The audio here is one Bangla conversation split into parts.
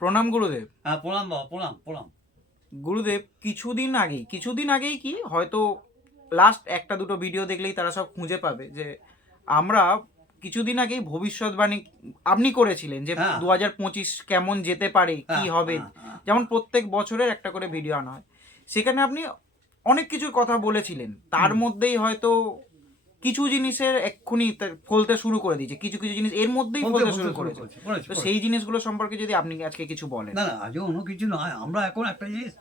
প্রণাম গুরুদেব হ্যাঁ প্রণাম বাবা প্রণাম প্রণাম গুরুদেব কিছুদিন আগেই কিছুদিন আগেই কি হয়তো লাস্ট একটা দুটো ভিডিও দেখলেই তারা সব খুঁজে পাবে যে আমরা কিছুদিন আগেই ভবিষ্যৎবাণী আপনি করেছিলেন যে হ্যাঁ। দু হাজার পঁচিশ কেমন যেতে পারে কি হ্যাঁ, হবে হ্যাঁ। যেমন প্রত্যেক বছরের একটা করে ভিডিও আনা হয় সেখানে আপনি অনেক কিছু কথা বলেছিলেন। তার মধ্যেই হয়তো কিছু জিনিসের এক্ষুনি ফলতে শুরু করে দিয়েছে। কিছু কিছু জিনিস এর মধ্যেই ফলতে শুরু করেছে। তো সেই জিনিসগুলো সম্পর্কে যদি আপনি আজকে কিছু বলেন। না না আজও অন্য কিছু নয়। আমরা এখন একটা জিনিস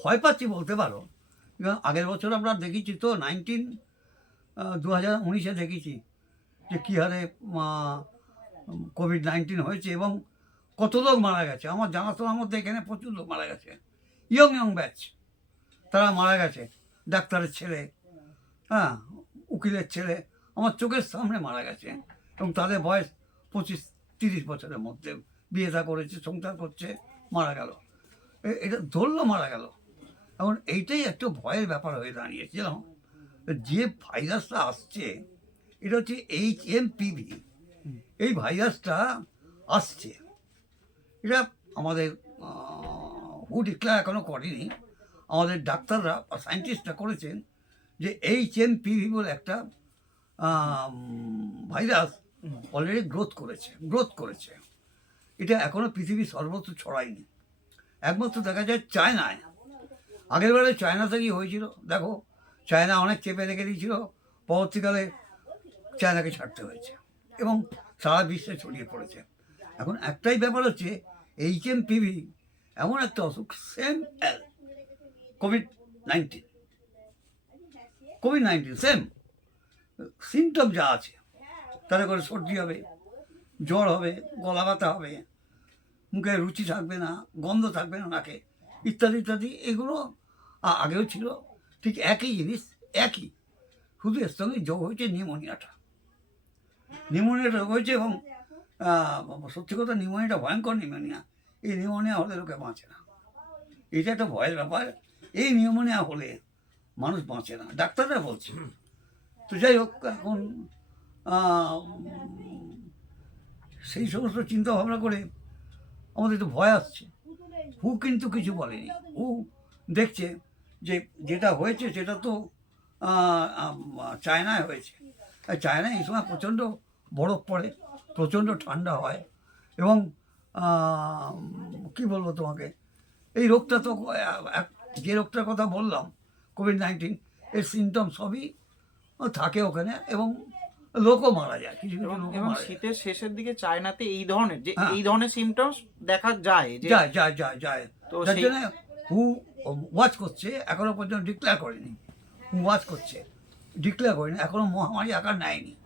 ভয় পাচ্ছি বলতে পারো। আগের বছর আমরা দেখেছি তো নাইনটিন দু হাজার উনিশে দেখেছি যে কী হারে কোভিড নাইন্টিন হয়েছে এবং কত লোক মারা গেছে। আমার জানাশোনার মধ্যে এখানে প্রচুর লোক মারা গেছে। ইয়ং ইয়ং ব্যাচ তারা মারা গেছে, ডাক্তারের ছেলে হ্যাঁ উকিলের ছেলে, আমার চোখের সামনে মারা গেছে। এবং তাদের বয়স পঁচিশ, তিরিশ বছরের মধ্যে। বিয়ে থা করেছে, সংসার করছে, মারা গেল। এটা ধরলো মারা গেল। এখন এইটাই একটু ভয়ের ব্যাপার হয়ে দাঁড়িয়েছে যে ভাইরাসটা আসছে, এটা হচ্ছে এইচ এম পিভি এই ভাইরাসটা আসছে। এটা আমাদের হু ডিক্লেয়ার এখনও করেনি। আমাদের ডাক্তাররা বা সায়েন্টিস্টরা করেছেন যে এইচ এম পিভি বলে একটা ভাইরাস অলরেডি গ্রোথ করেছে গ্রোথ করেছে। এটা এখনও পৃথিবীর সর্বত্র ছড়ায়নি। একমাত্র দেখা যায় চায়নায়। আগের বারে চায়না থেকেই হয়েছিল। দেখো, চায়না অনেক চেপে রেখে দিয়েছিল, পরবর্তীকালে চায়নাকে ছাড়তে হয়েছে এবং সারা বিশ্বে ছড়িয়ে পড়েছে। এখন একটাই ব্যাপার হচ্ছে, এইচ এম পিভি এমন একটা অসুখ same COVID nineteen COVID nineteen same symptom যা আছে, তাতে করে সর্দি হবে, জ্বর হবে, গলা ব্যথা হবে, মুখে রুচি থাকবে না, গন্ধ থাকবে না নাকে, ইত্যাদি ইত্যাদি, এগুলো আগেও ছিল। ঠিক একই জিনিস, একই। শুধু এর সঙ্গে যোগ হয়েছে নিউমোনিয়াটা। নিউমোনিয়াটা রোগ হয়েছে এবং সত্যি কথা নিউমোনিয়াটা ভয়ঙ্কর নিউমোনিয়া। এই নিউমোনিয়া হলে লোকে বাঁচে না। এটা একটা ভয়ের ব্যাপার। এই নিউমোনিয়া হলে মানুষ বাঁচে না। ডাক্তাররা বলছে। তো যাই হোক এখন সেই সমস্ত চিন্তা ভাবনা করে আমাদের একটু ভয় আসছে। হু কিন্তু কিছু বলেনি। হু দেখছে যে যেটা হয়েছে সেটা তো চায়নায় হয়েছে। চায়নায় এই সময় প্রচণ্ড বরফ পড়ে প্রচণ্ড ঠান্ডা হয় এবং কি বলব তোমাকে? এই রোগটা তো যে রোগটার কথা বললাম কোভিড নাইন্টিন এর সিমটম সবই থাকে ওখানে এবং লোকও মারা যায় কিছু কিছু এবং এবং শীতের শেষের দিকে চায়নাতে এই ধরনের যে হ্যাঁ। এই ধরনের সিমটমস দেখা যায় যায় যায় যায় যায়। তো সেই- জন্য হু ওয়াচ করছে এখনও পর্যন্ত ডিক্লেয়ার করেনি। হু ওয়াচ করছে ডিক্লেয়ার করেনি এখনও মহামারী আকার নেয়নি।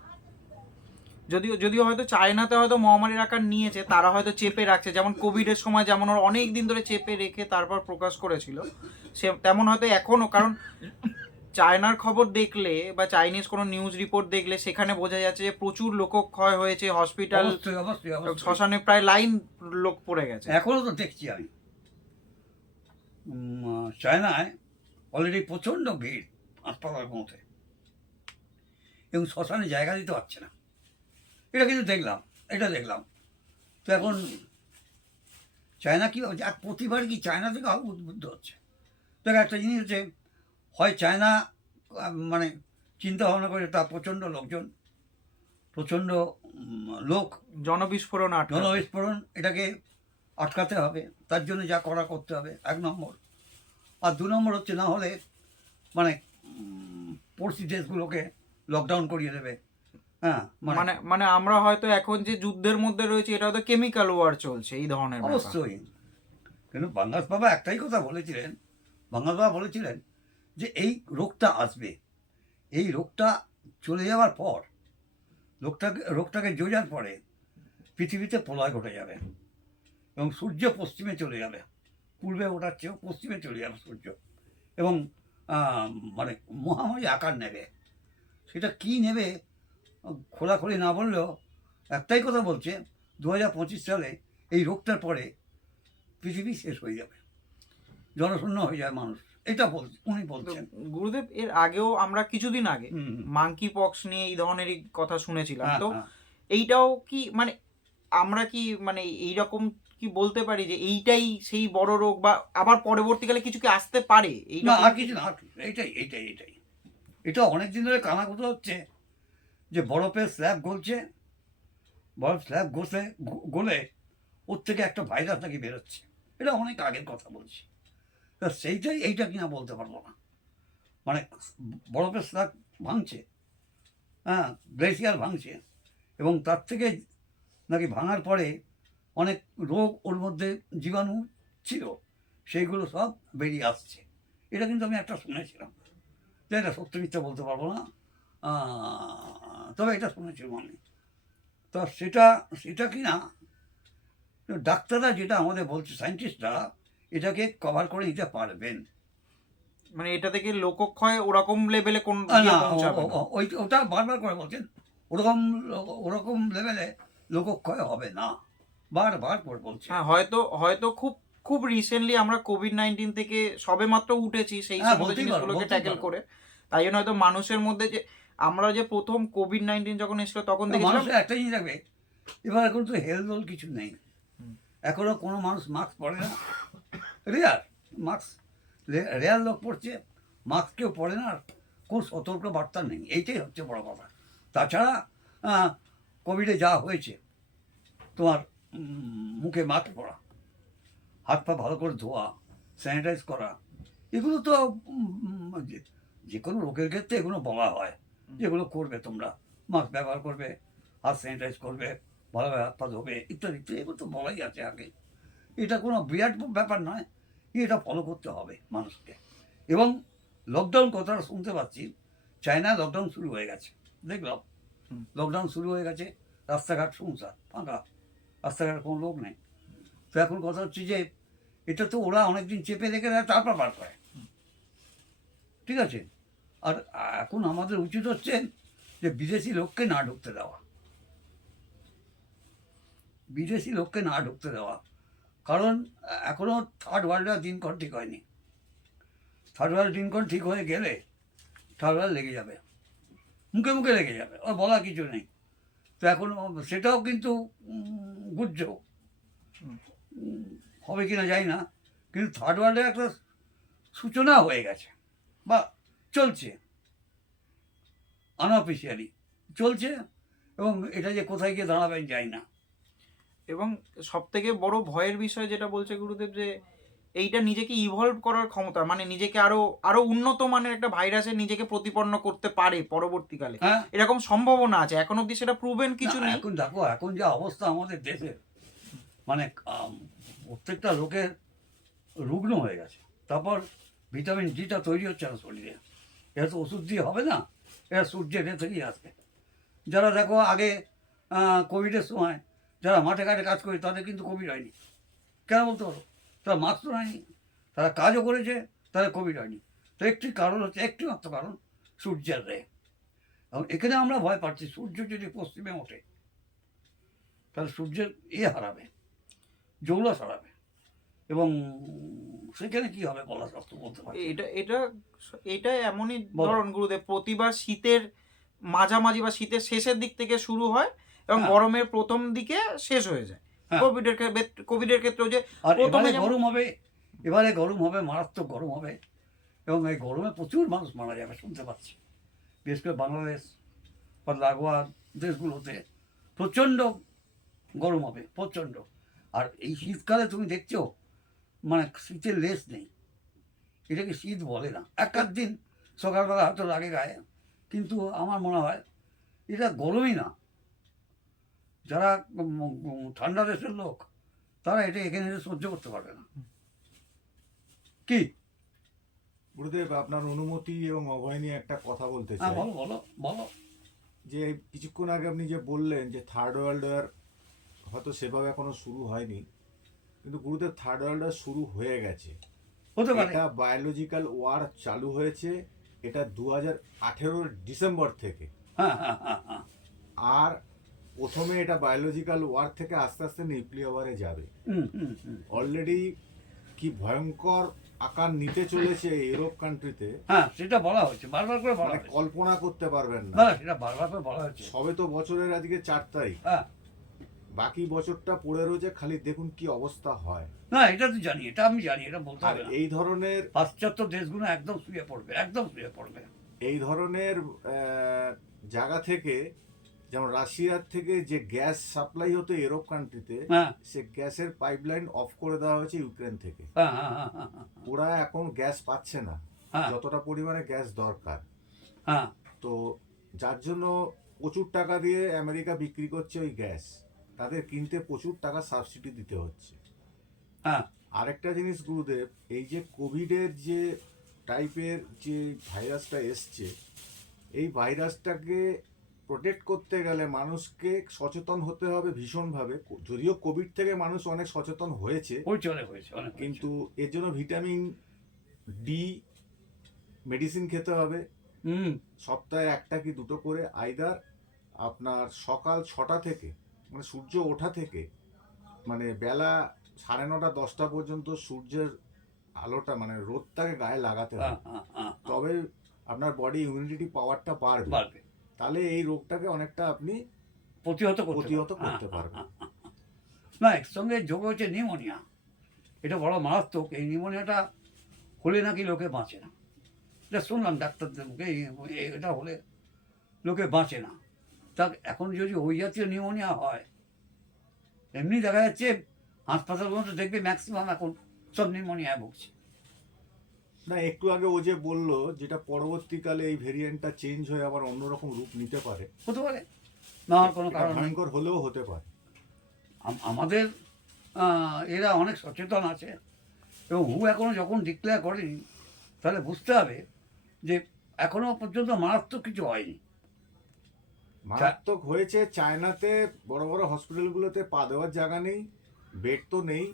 যদিও যদিও হয়তো চায়নাতে হয়তো মহামারীর আকার নিয়েছে তারা হয়তো চেপে রাখছে। যেমন কোভিডের সময় যেমন ওরা অনেক দিন ধরে চেপে রেখে তারপর প্রকাশ করেছিল সে তেমন হয়তো এখনও। কারণ চায়নার খবর দেখলে বা চাইনিজ কোনো নিউজ রিপোর্ট দেখলে সেখানে বোঝা যাচ্ছে যে প্রচুর লোকক্ষয় হয়েছে হসপিটাল শ্মশানে প্রায় লাইন লোক পড়ে গেছে। এখনও তো দেখছি আমি। চায়নায় অলরেডি প্রচণ্ড ভিড় হাসপাতালগুলোতে এবং শ্মশানে জায়গা দিতে পারছে না। এটা কিন্তু দেখলাম এটা দেখলাম তো এখন চায়না কি? এক প্রতিবার কি চায়না থেকে আরও উদ্বুদ্ধ হচ্ছে দেখো একটা জিনিস হচ্ছে হয় চায়না মানে চিন্তা ভাবনা করে তা প্রচণ্ড লোকজন প্রচণ্ড লোক জনবিস্ফোরণ। জনবিস্ফোরণ এটাকে আটকাতে হবে তার জন্য যা করা করতে হবে এক নম্বর আর দু নম্বর হচ্ছে না হলে মানে পড়শি দেশগুলোকে লকডাউন করিয়ে দেবে মানে মানে মানে আমরা হয়তো এখন যে যুদ্ধের মধ্যে রয়েছে এটা হয়তো কেমিক্যাল ওয়ার চলছে এই ধরনের অবশ্যই। কিন্তু বাংলাস বাবা একটাই কথা বলেছিলেন বাংলাস বাবা বলেছিলেন যে এই রোগটা আসবে। এই রোগটা চলে যাওয়ার পর রোগটাকে রোগটাকে জোজার পরে পৃথিবীতে প্রলয় ঘটে যাবে এবং সূর্য পশ্চিমে চলে যাবে। পূর্বে ওঠার চেয়েও পশ্চিমে চলে যাবে সূর্য। এবং মানে মহামারী আকার নেবে। সেটা কি নেবে? খোলাখুলি না বললেও একটাই কথা বলছে দু হাজার পঁচিশ সালে এই রোগটার পরে পৃথিবী শেষ হয়ে যাবে। জনশূন্য হয়ে যায় মানুষ। এটা বল উনি বলছেন। গুরুদেব এর আগেও আমরা কিছুদিন আগে। মাঙ্কি পক্স নিয়ে এই ধরনেরই কথা শুনেছিলাম। হ্যাঁ, তো হ্যাঁ। এইটাও কি মানে আমরা কি মানে এইরকম কি বলতে পারি যে এইটাই সেই বড় রোগ বা আবার পরবর্তীকালে কিছু কি আসতে পারে? এইরকম আর কিছু না আর কিছু না। এইটাই এইটাই এইটাই। এটা অনেক দিন ধরে কানাকুতো হচ্ছে। যে বরফের স্ল্যাব গলছে, বরফ স্ল্যাব গসে গলে ওর থেকে একটা ভাইরাস নাকি বেরোচ্ছে। এটা অনেক আগের কথা বলছি। তা সেইটাই, এইটা কিনা বলতে পারব না। মানে বরফের স্ল্যাব ভাঙছে হ্যাঁ গ্লেসিয়ার ভাঙছে, এবং তার থেকে নাকি ভাঙার পরে অনেক রোগ ওর মধ্যে জীবাণু ছিল, সেইগুলো সব বেরিয়ে আসছে। এটা কিন্তু আমি একটা শুনেছিলাম। এটা সত্য মিথ্যা বলতে পারব না। তবে এটা শুনেছিলাম আমি। তো সেটা সেটা কি না? ডাক্তাররা যেটা আমাদের বলছে সায়েন্টিস্টরা এটাকে কভার করে নিতে পারবেন। মানে এটা থেকে লোকক্ষয় ওরকম লেভেলে কোন না ওই ওটা বারবার করে বলছেন ওরকম ওরকম লেভেলে লোকক্ষয় হবে না। বারবার করে বলছে। হ্যাঁ হয়তো হয়তো খুব খুব রিসেন্টলি আমরা কোভিড নাইন্টিন থেকে সবে মাত্র উঠেছি সেই হ্যাঁ, সমস্ত জিনিসগুলোকে ট্যাকেল করে। তাই জন্য হয়তো মানুষের মধ্যে যে আমরা যে প্রথম কোভিড নাইন্টিন যখন এসেছিল তখন দেখেছিলাম মানুষের একটা জিনিস রাখবে এবার এখন তো হেলথ বল কিছু নেই। হুম। এখনও কোনো মানুষ মাস্ক পরে না। রেয়ার মাস্ক রেয়ার লোক পড়ছে মাস্ক কেউ পরে না আর কোনো সতর্ক বার্তা নেই। এইটাই হচ্ছে বড় কথা। তাছাড়া কোভিডে যা হয়েছে তোমার মুখে মাস্ক পরা হাত পা ভালো করে ধোয়া স্যানিটাইজ করা এগুলো তো যে- যে কোনো রোগের ক্ষেত্রে এগুলো বলা হয়। যেগুলো করবে তোমরা। মাস্ক ব্যবহার করবে হাত স্যানিটাইজ করবে ভালোভাবে হাত পা ধোবে ইত্যাদি। ইত্যাদি এগুলো তো বলাই আছে আগে। এটা কোনো বিরাট ব্যাপার নয় এটা ফলো করতে হবে মানুষকে। এবং লকডাউন কথাটা শুনতে পাচ্ছি। চায়নায় লকডাউন শুরু হয়ে গেছে। দেখলাম লকডাউন শুরু হয়ে গেছে রাস্তাঘাট শুনছা ফাঁকা। রাস্তাঘাট কোনো লোক নেই। তো এখন কথা হচ্ছে যে এটা তো ওরা অনেকদিন চেপে রেখে দেয় তারপর বার করে। ঠিক আছে? আর এখন আমাদের উচিত হচ্ছে যে বিদেশি লোককে না ঢুকতে দেওয়া। বিদেশি লোককে না ঢুকতে দেওয়া। কারণ এখনও থার্ড ওয়ার্ল্ডের দিনক্ষণ ঠিক হয়নি। থার্ড ওয়ার্ল্ড দিনক্ষণ ঠিক হয়ে গেলে থার্ড ওয়ার্ল্ড লেগে যাবে। মুখে মুখে লেগে যাবে, ওর বলা কিছু নেই। তো এখন সেটাও কিন্তু গুজ্জ। হবে কিনা জানি না। কিন্তু থার্ড ওয়ার্ল্ডের একটা সূচনা হয়ে গেছে। বা চলছে। আনঅফিসিয়ালি চলছে এবং এটা যে কোথায় গিয়ে দাঁড়াবেন যায় না। এবং সব থেকে বড় ভয়ের বিষয় যেটা বলছে গুরুদেব যে এইটা নিজেকে ইভলভ করার ক্ষমতা মানে নিজেকে আরও আরও উন্নত মানের একটা ভাইরাসে নিজেকে প্রতিপন্ন করতে পারে পরবর্তীকালে। হ্যাঁ। এরকম সম্ভাবনা আছে। এখন অব্দি সেটা প্রুভেন কিছু নেই। এখন দেখো এখন যে অবস্থা আমাদের দেশের মানে প্রত্যেকটা লোকের রুগ্ন হয়ে গেছে। তারপর ভিটামিন ডিটা তৈরি হচ্ছে না শরীরে। এটা তো ওষুধ দিয়ে হবে না। এটা সূর্যের রে থেকেই আসবে। যারা দেখো আগে কোভিডের সময় যারা মাঠে ঘাটে কাজ করে, তাদের কিন্তু কোভিড হয়নি। কেন বলতে পারো? তারা মাস্ক তো হয়নি। তারা কাজও করেছে, তাদের কোভিড হয়নি। তো একটি কারণ হচ্ছে, একটি মাত্র কারণ, সূর্যের রে এবং এখানে আমরা ভয় পাচ্ছি, সূর্য যদি পশ্চিমে ওঠে, তাহলে সূর্যের এ হারাবে জৌলস হারাবে। এবং সেখানে কি হবে বলা শক্ত বলতে পারছি না। এটা এটা এটা এমনই। ধরন গুরুদেব প্রতিবার শীতের মাঝামাঝি বা শীতের শেষের দিক থেকে শুরু হয় এবং হ্যাঁ। গরমের প্রথম দিকে শেষ হয়ে যায় হ্যাঁ। কোভিডের ক্ষেত্রে কোভিডের ক্ষেত্রেও যে প্রথমে গরম হবে এবারে গরম হবে মারাত্মক গরম হবে এবং এই গরমে প্রচুর মানুষ মারা যাবে শুনতে পাচ্ছি বিশেষ করে বাংলাদেশ বা লাগোয়া দেশগুলোতে প্রচণ্ড গরম হবে প্রচণ্ড আর এই শীতকালে তুমি দেখছ মানে শীতের লেস নেই। এটাকে শীত বলে না। এক আধ দিন সকালবেলা হয়তো লাগে গায়ে কিন্তু আমার মনে হয় এটা গরমই না। যারা ঠান্ডা দেশের লোক তারা এটা এখানে এসে সহ্য করতে পারবে না। কি? গুরুদেব আপনার অনুমতি এবং অভয় নিয়ে একটা কথা বলতে হ্যাঁ চাই। বলো বলো বলো। যে কিছুক্ষণ আগে আপনি যে বললেন যে থার্ড ওয়ার্ল্ড ওয়ার হয়তো সেভাবে এখনও শুরু হয়নি কিন্তু গুরুদেব থার্ড ওয়ার্ল্ড ওয়ার শুরু হয়ে গেছে। হতে পারে। এটা বায়োলজিক্যাল ওয়ার চালু হয়েছে এটা দু হাজার আঠেরোর ডিসেম্বর থেকে। আর প্রথমে এটা বায়োলজিক্যাল ওয়ার থেকে আস্তে আস্তে নিউক্লিয়ার ওয়ারে যাবে। অলরেডি কি ভয়ঙ্কর আকার নিতে চলেছে ইউরোপ কান্ট্রিতে হ্যাঁ সেটা বলা হয়েছে বারবার করে বলা মানে কল্পনা করতে পারবেন না সেটা বারবার করে বলা হয়েছে। সবে তো বছরের আজকে চার তারিখ। হ্যাঁ। বাকি বছরটা পড়ে রয়েছে খালি দেখুন কি অবস্থা হয়। না এটা তো জানি এটা আমি জানি এটা বলতে আর হবে না। এই ধরনের পাশ্চাত্য দেশগুলো একদম শুয়ে পড়বে একদম শুয়ে পড়বে। এই ধরনের আহ, জায়গা থেকে যেমন রাশিয়ার থেকে যে গ্যাস সাপ্লাই হতো ইউরোপ কান্ট্রিতে হ্যাঁ। সে গ্যাসের পাইপলাইন অফ করে দেওয়া হয়েছে ইউক্রেন থেকে। হ্যাঁ হ্যাঁ হ্যাঁ হ্যাঁ, হ্যাঁ, ওরা এখন গ্যাস পাচ্ছে না। হ্যাঁ। যতটা পরিমাণে গ্যাস দরকার। হ্যাঁ। তো যার জন্য প্রচুর টাকা দিয়ে আমেরিকা বিক্রি করছে ওই গ্যাস। তাদের কিনতে প্রচুর টাকা সাবসিডি দিতে হচ্ছে। হ্যাঁ। আরেকটা জিনিস গুরুদেব এই যে কোভিডের যে টাইপের যে ভাইরাসটা এসছে এই ভাইরাসটাকে প্রোটেক্ট করতে গেলে মানুষকে সচেতন হতে হবে ভীষণভাবে। যদিও কোভিড থেকে মানুষ অনেক সচেতন হয়েছে কিন্তু এর জন্য ভিটামিন ডি মেডিসিন খেতে হবে। হুম। সপ্তাহে একটা কি দুটো করে আইদার আপনার সকাল ছটা থেকে মানে সূর্য ওঠা থেকে মানে বেলা সাড়ে নটা দশটা পর্যন্ত সূর্যের আলোটা মানে রোদটাকে গায়ে লাগাতে হ্যাঁ হবে হ্যাঁ হ্যাঁ। তবে আপনার বডি ইমিউনিটি পাওয়ারটা বাড়বে। তাহলে এই রোগটাকে অনেকটা আপনি প্রতিহত প্রতিহত করতে হ্যাঁ, পারবেন। হ্যাঁ, হ্যাঁ, হ্যাঁ। না একসঙ্গে যোগ হচ্ছে নিউমোনিয়া। এটা বড় মারাত্মক। এই নিউমোনিয়াটা হলে নাকি লোকে বাঁচে না। এটা শুনলাম ডাক্তারদের মুখে এটা হলে লোকে বাঁচে না। তা এখন যদি ওই জাতীয় নিউমোনিয়া হয় এমনি দেখা যাচ্ছে হাসপাতালগুলোতে দেখবে ম্যাক্সিমাম এখন সব নিউমোনিয়ায় ভুগছে। না একটু আগে ও যে বলল যেটা পরবর্তীকালে এই ভেরিয়েন্টটা চেঞ্জ হয়ে আবার অন্যরকম রূপ নিতে পারে। হতে পারে। না কোনো কারণ ভয়ঙ্কর হলেও হতে পারে। আমাদের এরা অনেক সচেতন আছে এবং হু এখনও যখন ডিক্লেয়ার করেনি তাহলে বুঝতে হবে যে এখনও পর্যন্ত মারাত্মক কিছু হয়নি। মারাত্মক হয়েছে। চায়নাতে বড় বড় হসপিটালগুলোতে পা দেওয়ার জায়গা নেই বেড তো নেই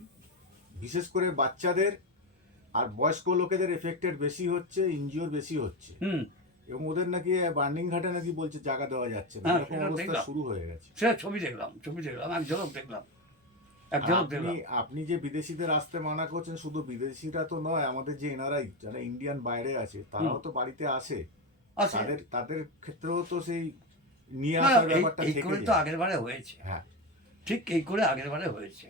বিশেষ করে বাচ্চাদের আর বয়স্ক লোকেদের এফেক্টেড বেশি হচ্ছে ইনজিওর বেশি হচ্ছে। এবং ওদের নাকি বার্নিং ঘাটে নাকি বলছে জায়গা দেওয়া যাচ্ছে না। হ্যাঁ, এরকম অবস্থা শুরু হয়ে গেছে। সেটা ছবি দেখলাম ছবি দেখলাম এক ঝলক দেখলাম। আপনি আপনি যে বিদেশিদের আসতে মানা করছেন শুধু বিদেশিরা তো নয় আমাদের যে এনআরআই যারা ইন্ডিয়ান বাইরে আছে তারাও তো বাড়িতে আসে। তাদের তাদের ক্ষেত্রেও তো সেই নিয়ে আসার ব্যাপারটা এই করে তো। আগের বারে হয়েছে। হ্যাঁ। ঠিক এই করে আগের বারে হয়েছে।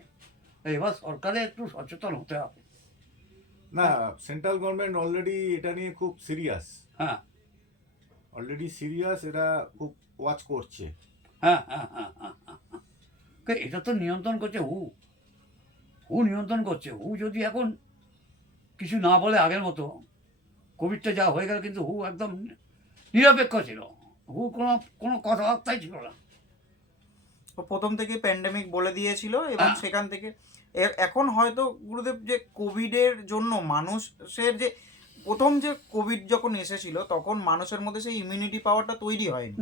এবার সরকারে একটু সচেতন হতে হবে। না সেন্ট্রাল গভর্নমেন্ট অলরেডি এটা নিয়ে খুব সিরিয়াস হ্যাঁ। অলরেডি সিরিয়াস এরা খুব ওয়াচ করছে। হ্যাঁ হ্যাঁ হ্যাঁ হ্যাঁ হ্যাঁ, হ্যাঁ। এটা তো নিয়ন্ত্রণ করছে হু হু নিয়ন্ত্রণ করছে? হু যদি এখন কিছু না বলে আগের মতো কোভিডটা যা হয়ে গেল কিন্তু হু একদম নিরপেক্ষ ছিল। হু কোনো কোনো কথাবার্তাই ছিল না তো প্রথম থেকে প্যান্ডেমিক বলে দিয়েছিল এবং হ্যাঁ। সেখান থেকে এখন হয়তো গুরুদেব যে কোভিডের জন্য মানুষের যে প্রথম যে কোভিড যখন এসেছিল তখন মানুষের মধ্যে সেই ইমিউনিটি পাওয়ারটা তৈরি হয়নি।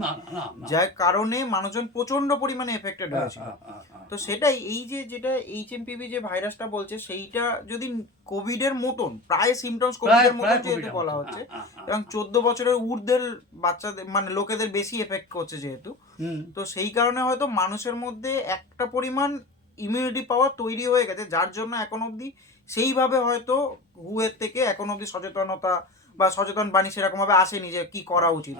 যার কারণে মানুষজন প্রচণ্ড পরিমাণে এফেক্টেড হ্যাঁ, হয়েছিল। হ্যাঁ, হ্যাঁ। তো সেটাই এই যে যেটা এইচ এম এইচএমপিভি যে ভাইরাসটা বলছে সেইটা যদি কোভিডের মতন প্রায় সিমটমস কোভিডের মতন যেহেতু বলা হচ্ছে এবং চোদ্দ বছরের ঊর্ধ্বের বাচ্চাদের মানে লোকেদের বেশি এফেক্ট করছে যেহেতু তো সেই কারণে হয়তো মানুষের মধ্যে একটা পরিমাণ ইমিউনিটি পাওয়ার তৈরি হয়ে গেছে যার জন্য এখন অবধি সেইভাবে হয়তো হুয়ের থেকে এখন অবধি সচেতনতা বা সচেতন বাণী সেরকমভাবে আসেনি যে কি করা উচিত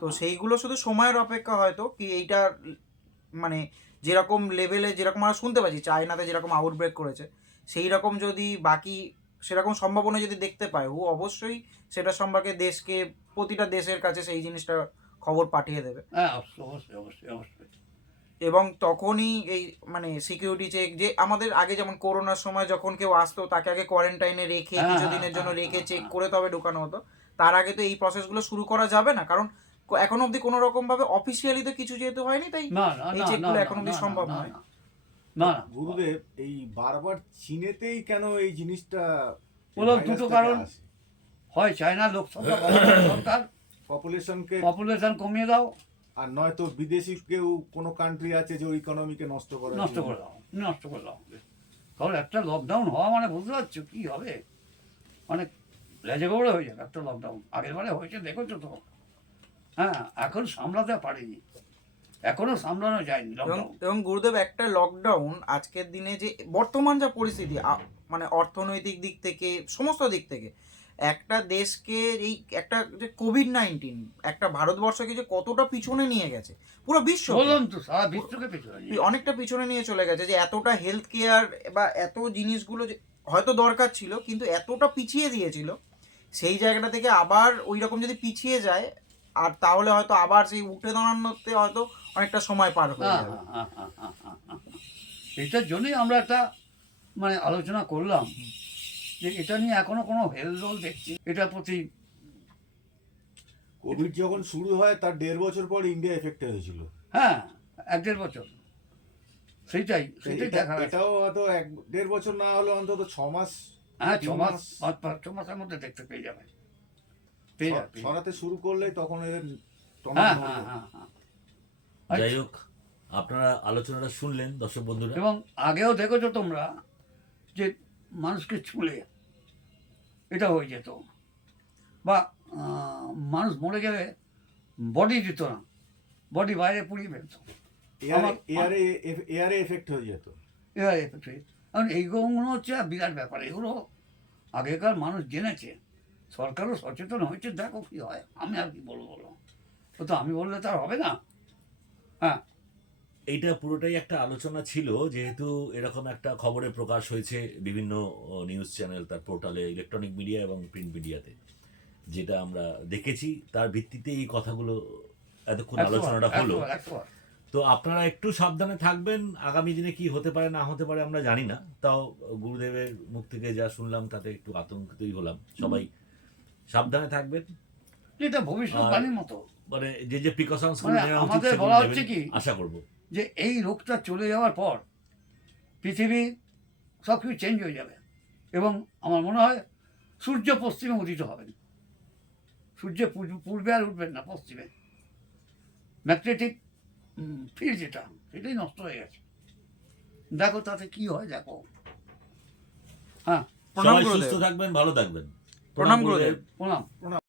তো সেইগুলো শুধু সময়ের অপেক্ষা হয়তো কি এইটা মানে যেরকম লেভেলে যেরকম আমরা শুনতে পাচ্ছি, চায়নাতে যেরকম আউটব্রেক করেছে সেই রকম যদি বাকি সেরকম সম্ভাবনা যদি দেখতে পায়, ও অবশ্যই সেটা সম্পর্কে দেশকে, প্রতিটা দেশের কাছে সেই জিনিসটা খবর পাঠিয়ে দেবে। হ্যাঁ অবশ্যই অবশ্যই অবশ্যই অবশ্যই। এবং তখনই এই মানে সিকিউরিটি চেক যে আমাদের আগে যেমন করোনার সময় যখন কেউ আসতো তাকে আগে কোয়ারেন্টাইনে রেখে হ্যাঁ, কিছুদিনের জন্য হ্যাঁ, রেখে হ্যাঁ, চেক হ্যাঁ। করে তবে ঢোকানো হতো তার আগে তো এই প্রসেসগুলো শুরু করা যাবে না কারণ এখন অবধি কোনো রকম ভাবে অফিসিয়ালি তো কিছু যেহেতু হয়নি তাই না না এই না চেকগুলো এখন অবধি সম্ভব নয়। না, গুরুদেব এই বারবার চীনেতেই কেন এই জিনিসটা বললাম দুটো কারণ। হয় চায়না লোকসংখ্যা কমানোর দরকার পপুলেশনকে পপুলেশন কমিয়ে দাও আর নয়তো বিদেশি কেউ কোনো কান্ট্রি আছে যে ওই ইকোনমিকে নষ্ট করে নষ্ট করে দাও নষ্ট করে দাও। কারণ একটা লকডাউন হওয়া মানে বুঝতে পারছ কি হবে? মানে লেজে গোবড়ে হয়ে যাবে একটা লকডাউন আগের বারে হয়েছে দেখেছ তো? হ্যাঁ এখন সামলাতে পারিনি। এখনও সামলানো যায়নি এবং গুরুদেব একটা লকডাউন আজকের দিনে যে বর্তমান যা পরিস্থিতি মানে অর্থনৈতিক দিক থেকে সমস্ত দিক থেকে একটা দেশকে এই একটা যে কোভিড নাইন্টিন একটা ভারতবর্ষকে যে কতটা পিছনে নিয়ে গেছে পুরো বিশ্ব। বললাম তো সারা বিশ্বকে পেছনে অনেকটা পিছনে নিয়ে চলে গেছে যে এতটা হেলথ কেয়ার বা এত জিনিসগুলো যে হয়তো দরকার ছিল কিন্তু এতটা পিছিয়ে দিয়েছিল সেই জায়গাটা থেকে আবার ওই রকম যদি পিছিয়ে যায় আর তাহলে হয়তো আবার সেই উঠে দাঁড়ানোতে হয়তো অনেকটা সময় পার হয়ে হ্যাঁ, যাবে। হ্যাঁ, হ্যাঁ। এটার জন্যই আমরা একটা মানে আলোচনা করলাম যে এটা নিয়ে এখনও কোনো হেলদোল দেখছি এটার প্রতি কোভিড যখন শুরু হয় তার দেড় বছর পর ইন্ডিয়া এফেক্টেড হয়েছিল। হ্যাঁ এক দেড় বছর। সেইটাই সেইটাই এটা- দেখা এটাও হয়তো এক দেড় বছর না হলে অন্তত ছ মাস হ্যাঁ ছ মাস। পাঁচ পাঁচ ছ মাসের মধ্যে দেখতে পেয়ে যাবে। পেয়ে যাবে। ছড়াতে শুরু করলেই তখন এদের হ্যাঁ হ্যাঁ হ্যাঁ হ্যাঁ। যাই হোক আপনারা আলোচনাটা শুনলেন দর্শক বন্ধুরা। এবং আগেও দেখেছ তোমরা যে মানুষকে ছুলে এটা হয়ে যেত। বা মানুষ মরে গেলে বডি দিত না। বডি বাইরে পুড়িয়ে ফেলতো। এয়ারে এয়ারে এফ- এয়ারে এফেক্ট হয়ে যেত। এবার এফেক্ট হয়ে কারণ এইগুলো হচ্ছে আর বিরাট ব্যাপার। এগুলো আগেকার মানুষ জেনেছে। সরকারও সচেতন হয়েছে। দেখো কি হয়। আমি আর কি বলব বলো? ও তো আমি বললে তো আর হবে না। হ্যাঁ। এইটা পুরোটাই একটা আলোচনা ছিল যেহেতু এরকম একটা খবরে প্রকাশ হয়েছে বিভিন্ন নিউজ চ্যানেল তার পোর্টালে ইলেকট্রনিক মিডিয়া এবং প্রিন্ট মিডিয়াতে যেটা আমরা দেখেছি। তার ভিত্তিতে এই কথাগুলো এতক্ষণ আলোচনাটা হলো। তো আপনারা একটু সাবধানে থাকবেন। আগামী দিনে কি হতে পারে না হতে পারে আমরা জানি না। তাও গুরুদেবের মুখ থেকে যা শুনলাম তাতে একটু আতঙ্কিতই হলাম। সবাই সাবধানে থাকবেন। এটা ভবিষ্যৎবাণীর মতো। মানে যে যে প্রিকশনস মানে আমাদের বলা হচ্ছে কি? আশা করব। যে এই রোগটা চলে যাওয়ার পর পৃথিবী সব কিছু চেঞ্জ হয়ে যাবে। এবং আমার মনে হয় সূর্য পশ্চিমে উদিত হবেন। সূর্য পূর্বে আর উঠবেন না পশ্চিমে। ম্যাগনেটিক ফিল্ড যেটা সেটাই নষ্ট হয়ে গেছে। দেখো তাতে কি হয় দেখো। হ্যাঁ। প্রণাম সুস্থ থাকবেন ভালো থাকবেন। প্রণাম গুরুদেব। প্রণাম।